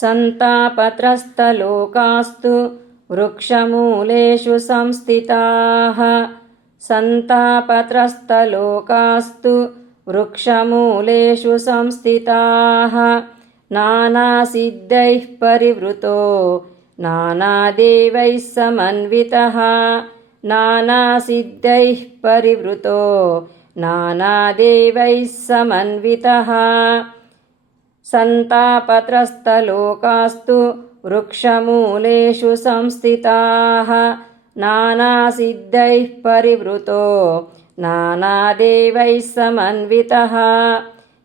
सन्तापत्रस्तलोकास्तु वृक्षमूलेषु संस्थिताः। सन्तापत्रस्तलोकास्तु वृक्षमूलेषु संस्थिताः। नानासिद्धैः परिवृतो नानादेवैः समन्वितः। नानासिद्धैः परिवृतो नानादेवैः समन्वितः। सन्तापत्रस्तलोकास्तु वृक्षमूलेषु संस्थिताः। नानासिद्धैः परिवृतो नानादेवैः समन्वितः।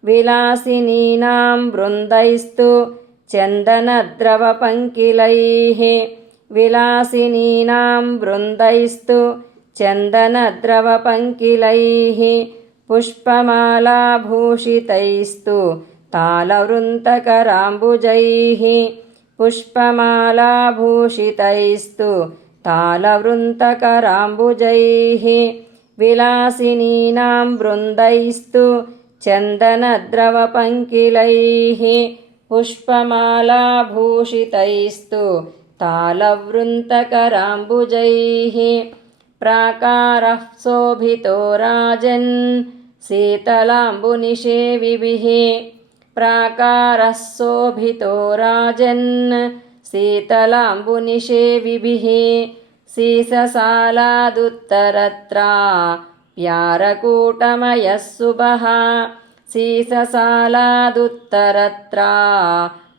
विलासिनीनां वृन्दैस्तु चन्दनद्रवपङ्किलैः। विलासिनीनां वृन्दैस्तु चन्दनद्रवपङ्किलैः। पुष्पमालाभूषितैस्तु तालवृन्तकराम्बुजैः। पुष्पमालाभूषितैस्तु तालवृन्तकराम्बुजैः। विलासिनीनां वृन्दैस्तु चन्दनद्रवपङ्किलैः। पुष्पमालाभूषितैस्तु तालवृन्तकराम्बुजैः। प्राकारः शोभितो राजन् शीतलाम्बुनिषेविभिः। प्राकारः शोभितो राजन् शीतलाम्बुनिषेविभिः। शीशसालादुत्तरत्रा प्यारकूटमयः शुभः। शीशसालादुत्तरत्रा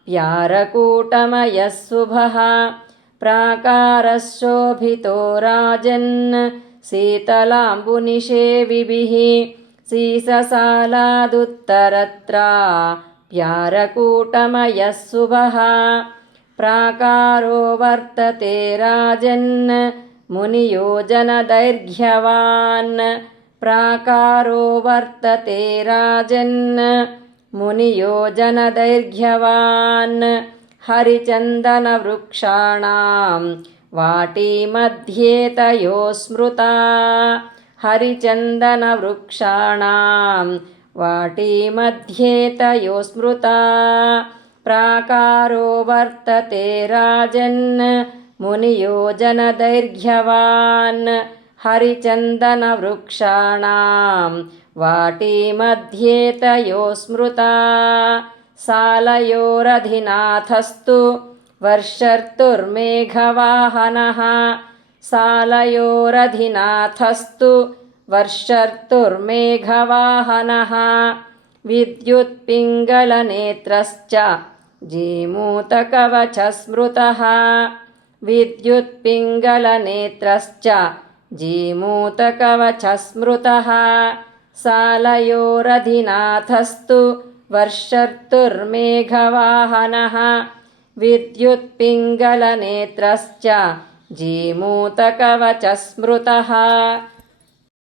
प्यारकूटमयः शुभः। प्राकारः शोभितो राजन् शीतलाम्बुनिषेविभिः। शीशसालादुत्तरत्रा प्यारकूटमयः शुभः। प्राकारो वर्तते राजन् मुनियोजनदैर्घ्यवान्। प्राकारो वर्तते राजन् मुनियोजनदैर्घ्यवान्। हरिचन्दनवृक्षाणां वाटीमध्ये तयोः स्मृता। हरिचन्दनवृक्षाणां वाटीमध्ये तयोः स्मृता। प्राकारो वर्तते राजन् मुनियोजनदैर्घ्यवान्। हरिचन्दनवृक्षाणां वाटीमध्ये तयोः स्मृता। सालयोरधिनाथस्तु वर्षर्तुर्मेघवाहनः। सालयोरधिनाथस्तु वर्षर्तुर्मेघवाहनः। विद्युत्पिङ्गलनेत्रश्च जीमूतकवचः स्मृतः। विद्युत्पिङ्गलनेत्रश्च जीमूतकवचः स्मृतः। सालयोरधिनाथस्तु वर्षर्तुर्मेघवाहनः। विद्युत्पिङ्गलनेत्रश्च जीमूतकवचः स्मृतः।